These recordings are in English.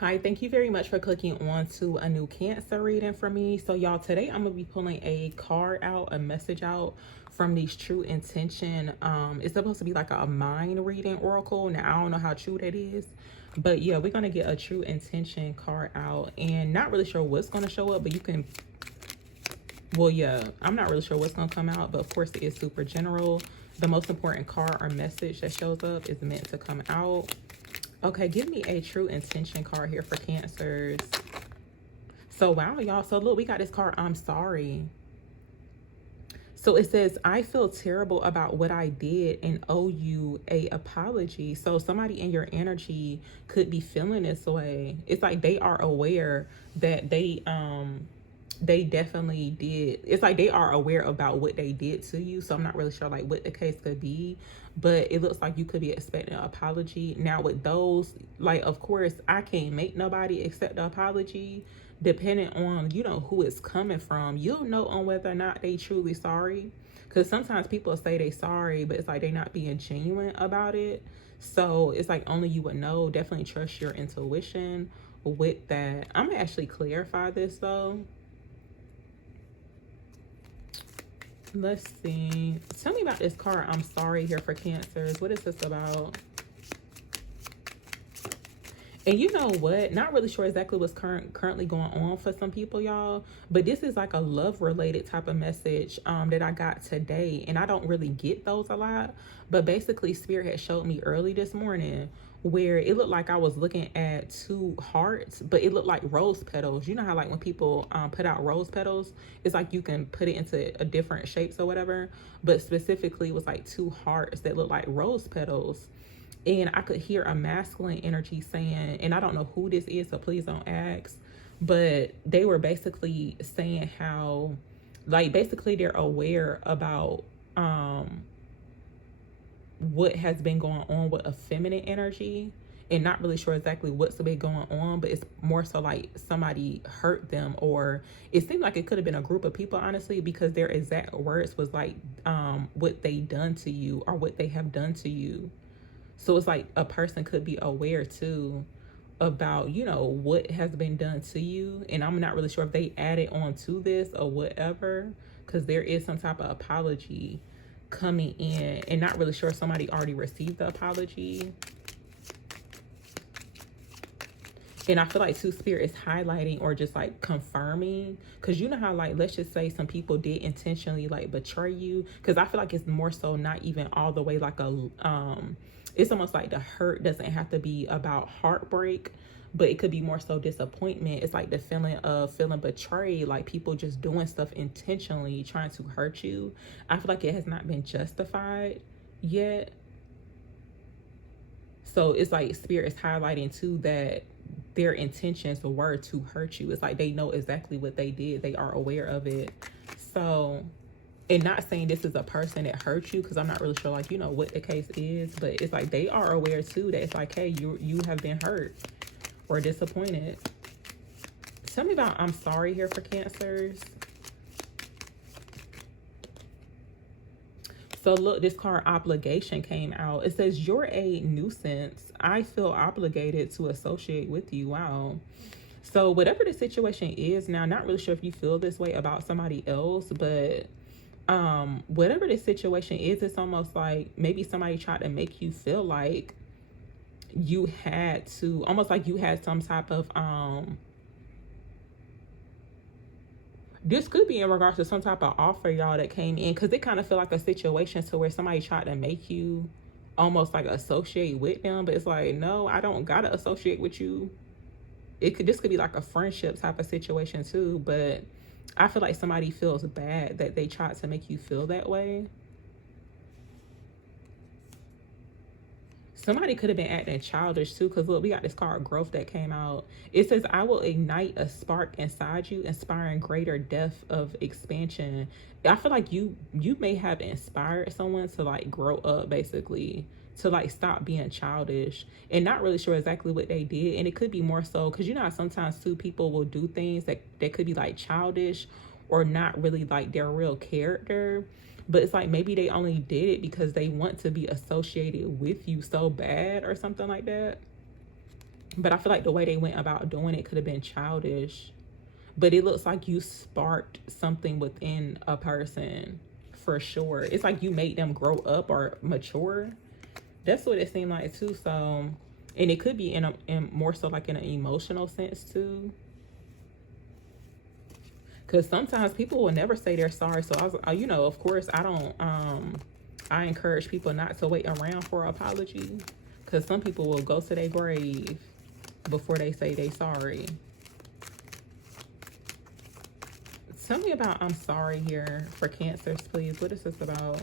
Hi, thank you very much for clicking on to a new Cancer reading for me. So y'all, today I'm gonna be pulling a card out, a message out from these true intention. It's supposed to be like a mind reading oracle. Now I don't know how true that is, but yeah, we're gonna get a true intention card out, and not really sure what's gonna show up, but you can, well, yeah, I'm not really sure what's gonna come out, but of course it is super general. The most important card or message that shows up is meant to come out. Okay, give me a true intention card here for Cancers. So, wow, y'all. So, look, we got this card, I'm sorry. So, it says, I feel terrible about what I did and owe you a apology. So, somebody in your energy could be feeling this way. It's like they are aware that they definitely did. It's like they are aware about what they did to you. So I'm not really sure like what the case could be, but it looks like you could be expecting an apology. Now with those, like, of course I can't make nobody accept the apology. Depending on, you know, who it's coming from, you'll know on whether or not they truly sorry. Because sometimes people say they sorry, but it's like they're not being genuine about it. So it's like only you would know. Definitely trust your intuition with that. I'm gonna actually clarify this though. Let's see. Tell me about this card, I'm sorry, here for Cancers. What is this about? And you know what? Not really sure exactly what's currently going on for some people, y'all. But this is like a love-related type of message that I got today. And I don't really get those a lot. But basically, Spirit had showed me early this morning where it looked like I was looking at two hearts, but it looked like rose petals. You know how like when people put out rose petals, it's like you can put it into a different shapes or whatever. But specifically, it was like two hearts that looked like rose petals. And I could hear a masculine energy saying, and I don't know who this is, so please don't ask, but they were basically saying how, like, basically they're aware about what has been going on with a feminine energy, and not really sure exactly what's been going on, but it's more so like somebody hurt them, or it seemed like it could have been a group of people, honestly, because their exact words was like what they done to you or what they have done to you. So it's like a person could be aware too about, you know, what has been done to you. And I'm not really sure if they added on to this or whatever, because there is some type of apology coming in, and not really sure if somebody already received the apology. And I feel like too, Spirit is highlighting or just like confirming, because you know how like, let's just say some people did intentionally like betray you, because I feel like it's more so not even all the way like a it's almost like the hurt doesn't have to be about heartbreak, but it could be more so disappointment. It's like the feeling of feeling betrayed, like people just doing stuff intentionally trying to hurt you. I feel like it has not been justified yet. So it's like Spirit is highlighting too that their intentions were to hurt you. It's like they know exactly what they did. They are aware of it. So, and not saying this is a person that hurt you, because I'm not really sure like, you know, what the case is, but it's like they are aware too that it's like, hey, you have been hurt or disappointed. Tell me about I'm sorry here for Cancers. So look, this card obligation came out. It says, you're a nuisance. I feel obligated to associate with you. Wow. So whatever the situation is now, not really sure if you feel this way about somebody else, but whatever the situation is, it's almost like maybe somebody tried to make you feel like you had to, almost like you had some type of this could be in regards to some type of offer, y'all, that came in, because it kind of feel like a situation to where somebody tried to make you almost like associate with them, but it's like, no, I don't gotta associate with you. This could be like a friendship type of situation too, but I feel like somebody feels bad that they tried to make you feel that way. Somebody could have been acting childish too, because look, we got this card growth that came out. It says, I will ignite a spark inside you, inspiring greater depth of expansion. I feel like you may have inspired someone to like grow up, basically, to like stop being childish, and not really sure exactly what they did. And it could be more so because you know how sometimes too people will do things that could be like childish or not really like their real character, but it's like maybe they only did it because they want to be associated with you so bad or something like that. But I feel like the way they went about doing it could have been childish. But it looks like you sparked something within a person for sure. It's like you made them grow up or mature. That's what it seemed like too. So, and it could be in more so like in an emotional sense too. Because sometimes people will never say they're sorry. So you know, of course, I don't. I encourage people not to wait around for an apology, because some people will go to their grave before they say they sorry. Tell me about I'm sorry here for Cancers, please. What is this about?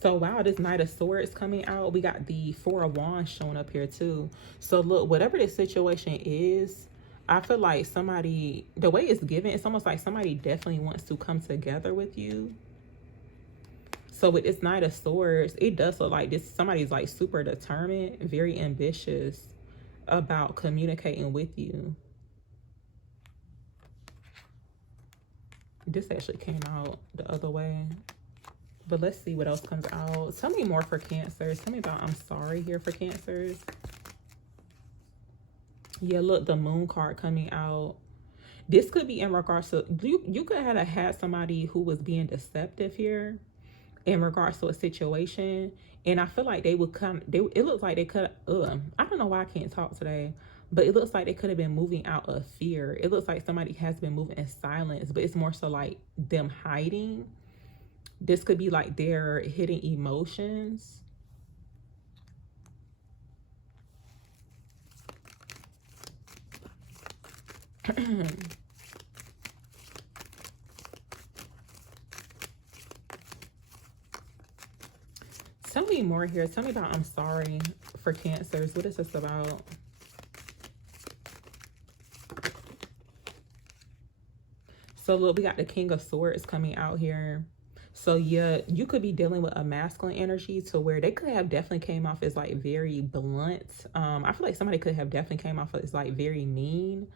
So, wow, this Knight of Swords coming out. We got the Four of Wands showing up here, too. So, look, whatever this situation is, I feel like somebody, the way it's given, it's almost like somebody definitely wants to come together with you. So, with this Knight of Swords, it does look like this somebody's like super determined, very ambitious about communicating with you. This actually came out the other way. But let's see what else comes out. Tell me more for Cancers. Tell me about I'm sorry here for Cancers. Yeah, look, the Moon card coming out. This could be in regards to, you could have had somebody who was being deceptive here in regards to a situation. And I feel like they would come, it looks like they could, I don't know why I can't talk today, but it looks like they could have been moving out of fear. It looks like somebody has been moving in silence, but it's more so like them hiding. This could be like their hidden emotions. Tell me more here. Tell me about I'm sorry for Cancers. What is this about? So look, we got the King of Swords coming out here. So yeah, you could be dealing with a masculine energy to where they could have definitely came off as like very blunt. I feel like somebody could have definitely came off as like very mean.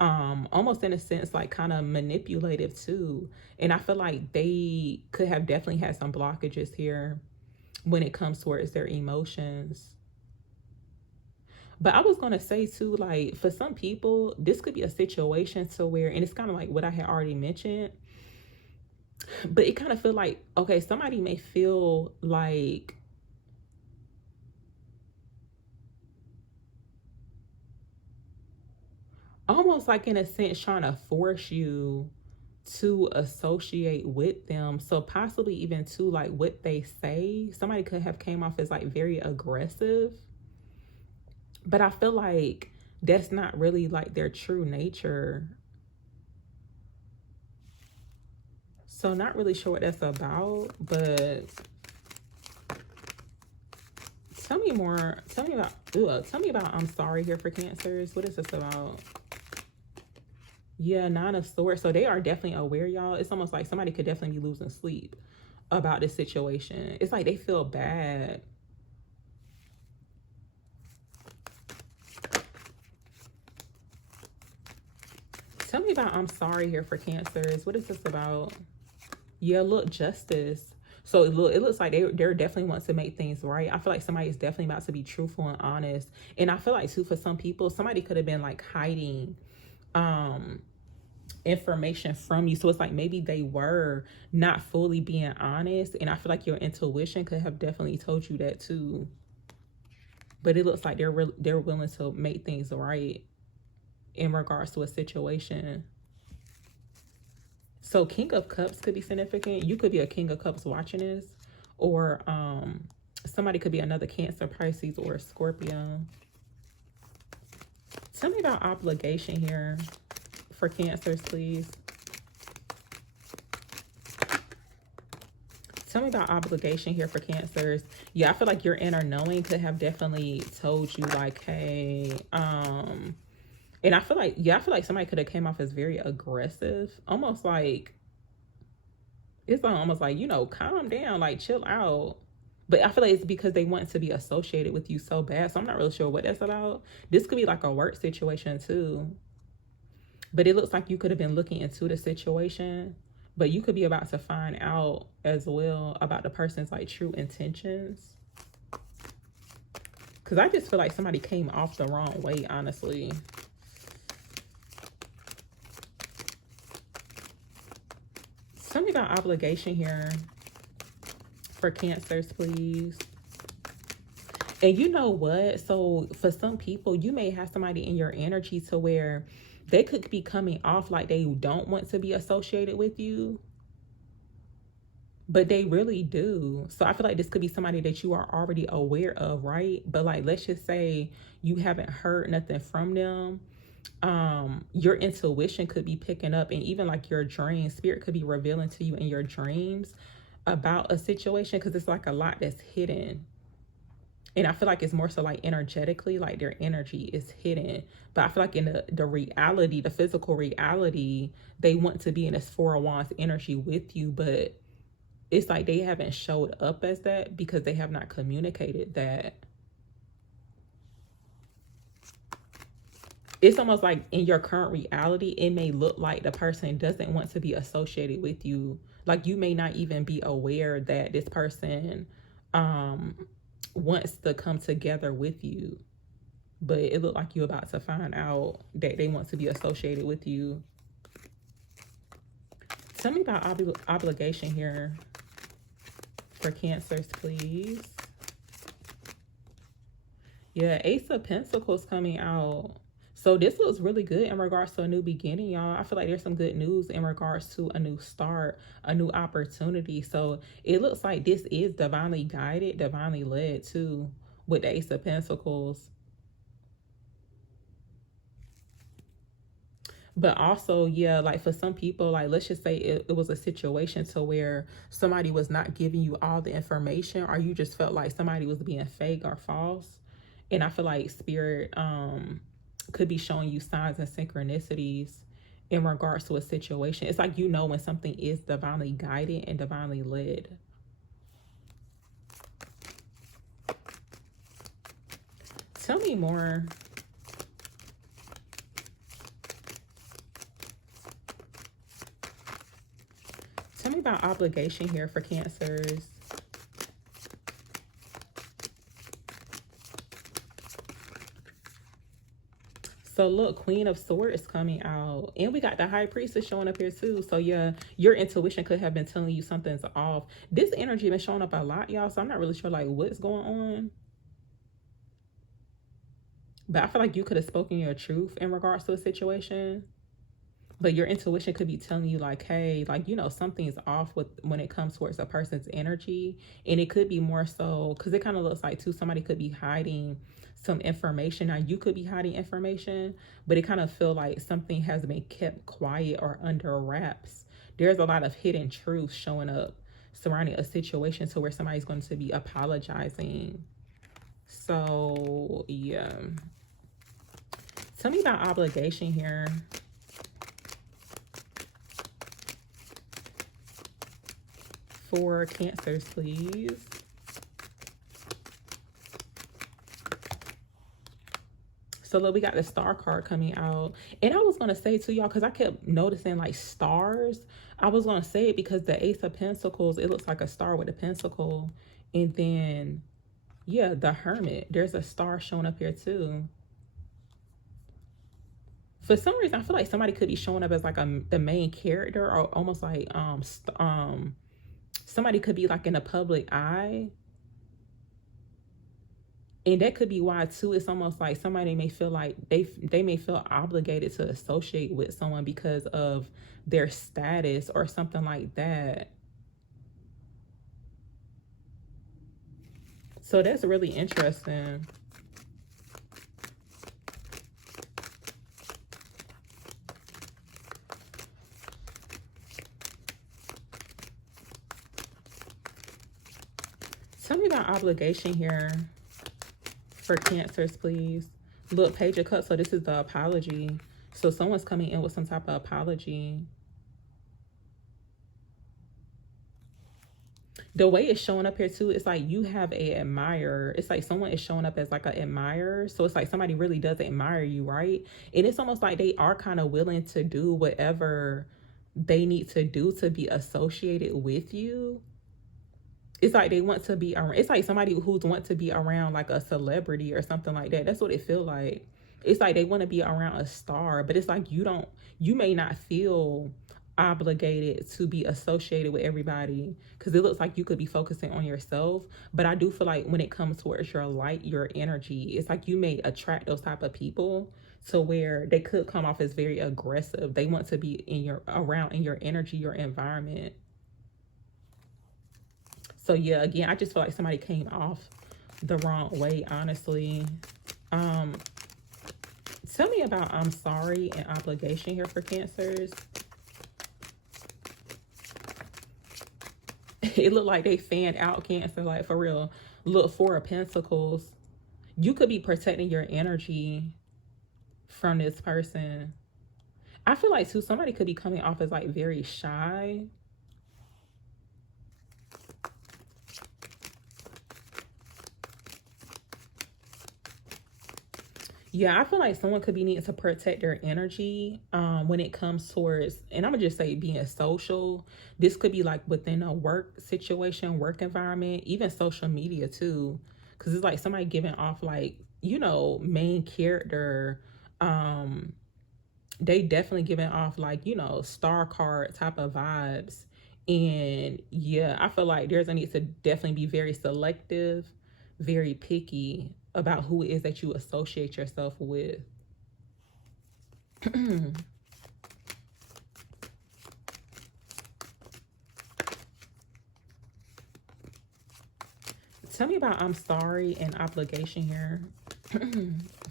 Almost in a sense like kind of manipulative too. And I feel like they could have definitely had some blockages here when it comes towards their emotions. But I was going to say too, like for some people, this could be a situation to where, and it's kind of like what I had already mentioned, but it kind of feel like, okay, somebody may feel like almost like in a sense trying to force you to associate with them. So possibly even to like what they say, somebody could have came off as like very aggressive, but I feel like that's not really like their true nature. So not really sure what that's about, but tell me more. Tell me about I'm sorry here for Cancers. What is this about? Yeah, Nine of Swords. So they are definitely aware, y'all. It's almost like somebody could definitely be losing sleep about this situation. It's like they feel bad. Tell me about I'm sorry here for Cancers. What is this about? Yeah, look, Justice. So it looks like they're definitely want to make things right. I feel like somebody is definitely about to be truthful and honest. And I feel like too, for some people, somebody could have been like hiding information from you. So it's like maybe they were not fully being honest. And I feel like your intuition could have definitely told you that too. But it looks like they're willing to make things right in regards to a situation. So King of Cups could be significant. You could be a King of Cups watching this, or somebody could be another Cancer, Pisces, or a Scorpio. Tell me about obligation here for Cancers, please. Tell me about obligation here for Cancers. Yeah, I feel like your inner knowing could have definitely told you like, hey, and I feel like, yeah, I feel like somebody could have came off as very aggressive, almost like, it's almost like, you know, calm down, like chill out. But I feel like it's because they want to be associated with you so bad. So I'm not really sure what that's about. This could be like a work situation too. But it looks like you could have been looking into the situation But you could be about to find out as well about the person's like true intentions. Because I just feel like somebody came off the wrong way, honestly. Tell me about obligation here for Cancers, please. And you know what? So for some people, you may have somebody in your energy to where they could be coming off like they don't want to be associated with you, but they really do. So I feel like this could be somebody that you are already aware of, right? But like, let's just say you haven't heard nothing from them. Your intuition could be picking up, and even like your dreams, spirit could be revealing to you in your dreams about a situation, because it's like a lot that's hidden. And I feel like it's more so like energetically, like their energy is hidden. But I feel like in the reality, the physical reality, they want to be in this Four of Wands energy with you, but it's like they haven't showed up as that because they have not communicated that. It's almost like in your current reality, it may look like the person doesn't want to be associated with you. Like you may not even be aware that this person wants to come together with you. But it looked like you're about to find out that they want to be associated with you. Tell me about obligation here for Cancers, please. Yeah, Ace of Pentacles coming out. So this looks really good in regards to a new beginning, y'all. I feel like there's some good news in regards to a new start, a new opportunity. So it looks like this is divinely guided, divinely led too, with the Ace of Pentacles. But also, yeah, like for some people, like let's just say it was a situation to where somebody was not giving you all the information, or you just felt like somebody was being fake or false. And I feel like spirit could be showing you signs and synchronicities in regards to a situation. It's like, you know, when something is divinely guided and divinely led. Tell me more. Tell me about obligation here for Cancers. So look, Queen of Swords is coming out. And we got the High Priestess showing up here too. So yeah, your intuition could have been telling you something's off. This energy been showing up a lot, y'all. So I'm not really sure like what's going on. But I feel like you could have spoken your truth in regards to a situation. But your intuition could be telling you like, hey, like, you know, something's off with when it comes towards a person's energy. And it could be more so, because it kind of looks like too, somebody could be hiding some information. Now you could be hiding information, but it kind of feel like something has been kept quiet or under wraps. There's a lot of hidden truth showing up surrounding a situation to where somebody's going to be apologizing. So yeah, tell me about obligation here for Cancers, please. So look, we got the Star card coming out. And I was going to say to y'all, because I kept noticing like stars. I was going to say it because the Ace of Pentacles, it looks like a star with a pentacle. And then, yeah, the Hermit. There's a star showing up here too. For some reason, I feel like somebody could be showing up as like the main character, or almost like somebody could be like in the public eye. And that could be why too. It's almost like somebody may feel like they may feel obligated to associate with someone because of their status or something like that. So that's really interesting. Tell me about obligation here for Cancers, please. Look, Page of Cups. So this is the apology. So someone's coming in with some type of apology. The way it's showing up here too, it's like you have a admirer. It's like someone is showing up as like an admirer. So it's like somebody really does admire you, right? And it's almost like they are kind of willing to do whatever they need to do to be associated with you. It's like they want to be around. It's like somebody who's want to be around like a celebrity or something like that. That's what it feel like. It's like they want to be around a star, but it's like you may not feel obligated to be associated with everybody because it looks like you could be focusing on yourself. But I do feel like when it comes towards your light, your energy, it's like you may attract those type of people to where they could come off as very aggressive. They want to be in your around in your energy, your environment. So yeah, again, I just feel like somebody came off the wrong way, honestly. Um, Tell me about I'm sorry and obligation here for Cancers. It looked like they fanned out, Cancer, like for real. Look, Four of Pentacles. You could be protecting your energy from this person. I feel like too, somebody could be coming off as like very shy. Yeah, I feel like someone could be needing to protect their energy when it comes towards, and I'm gonna just say being social. This could be like within a work situation, work environment, even social media too. Because it's like somebody giving off like, you know, main character. They definitely giving off like, you know, star card type of vibes. And yeah, I feel like there's a need to definitely be very selective, very picky about who it is that you associate yourself with. Tell me about I'm sorry and obligation here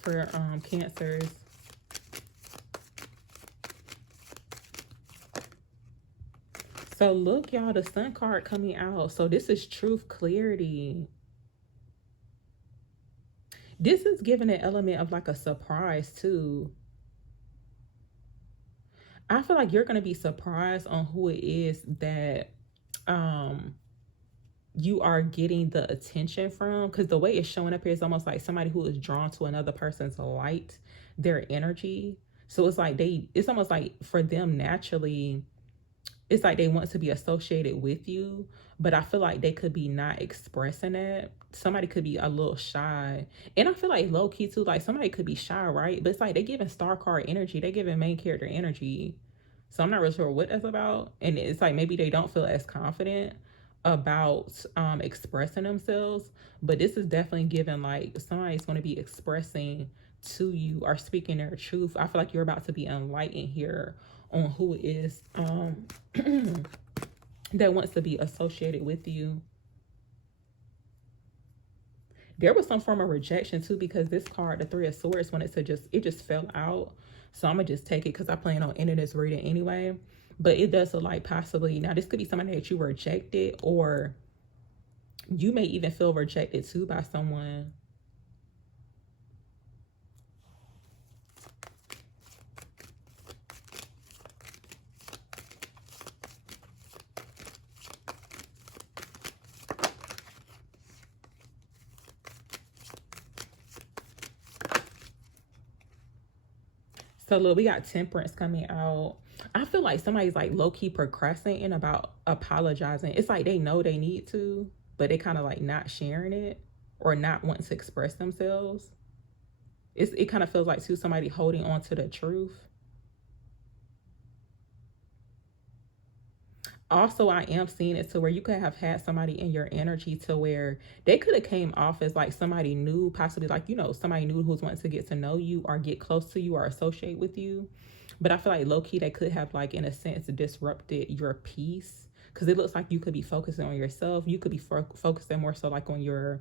for Cancers. So look, y'all, the Sun card coming out. So this is truth, clarity. This is giving an element of like a surprise too. I feel like you're going to be surprised on who it is that you are getting the attention from, because the way it's showing up here is almost like somebody who is drawn to another person's light, their energy. So it's like it's almost like for them naturally, it's like they want to be associated with you, but I feel like they could be not expressing it. Somebody could be a little shy. And I feel like low key too, like somebody could be shy, right? But it's like they giving star card energy, they giving main character energy. So I'm not really sure what that's about. And it's like maybe they don't feel as confident about expressing themselves. But this is definitely giving like somebody's going to be expressing to you or speaking their truth. I feel like you're about to be enlightened here on who it is that wants to be associated with you. There was some form of rejection too, because this card, the Three of Swords, wanted to it just fell out. So I'm gonna just take it because I plan on ending this reading anyway. But it does look like possibly, now this could be somebody that you rejected, or you may even feel rejected too by someone. So look, we got Temperance coming out. I feel like somebody's like low-key procrastinating about apologizing. It's like they know they need to, but they kind of like not sharing it or not wanting to express themselves. It kind of feels like too somebody holding on to the truth. Also, I am seeing it to where you could have had somebody in your energy to where they could have came off as like somebody new, possibly like, you know, somebody new who's wanting to get to know you or get close to you or associate with you. But I feel like low-key they could have like in a sense disrupted your peace, because it looks like you could be focusing on yourself. You could be focusing more so like on your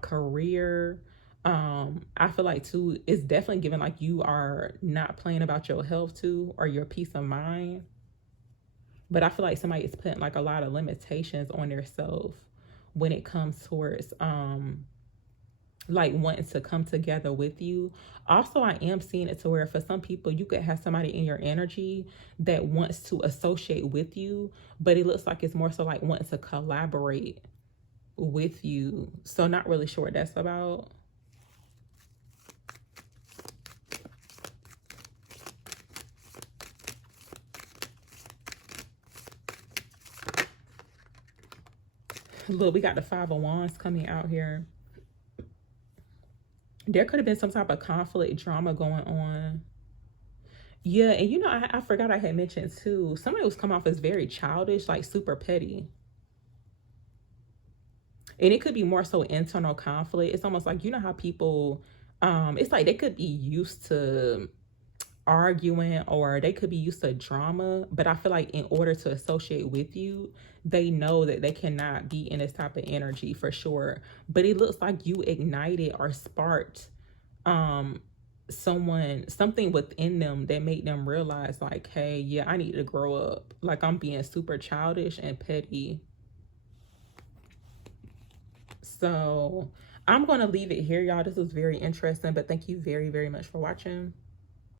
career. I feel like too, it's definitely given like you are not playing about your health too or your peace of mind. But I feel like somebody is putting like a lot of limitations on themselves when it comes towards like wanting to come together with you. Also, I am seeing it to where for some people you could have somebody in your energy that wants to associate with you, but it looks like it's more so like wanting to collaborate with you. So not really sure what that's about. Look, we got the Five of Wands coming out here. There could have been some type of conflict drama going on. Yeah, and you know, I forgot I had mentioned too, somebody was come off as very childish, like super petty. And it could be more so internal conflict. It's almost like, you know how people, it's like they could be used to arguing, or they could be used to drama, but I feel like in order to associate with you, they know that they cannot be in this type of energy for sure. But it looks like you ignited or sparked um something within them that made them realize like, hey, yeah, I need to grow up. Like, I'm being super childish and petty. So I'm gonna leave it here, y'all. This was very interesting, but thank you very, very much for watching.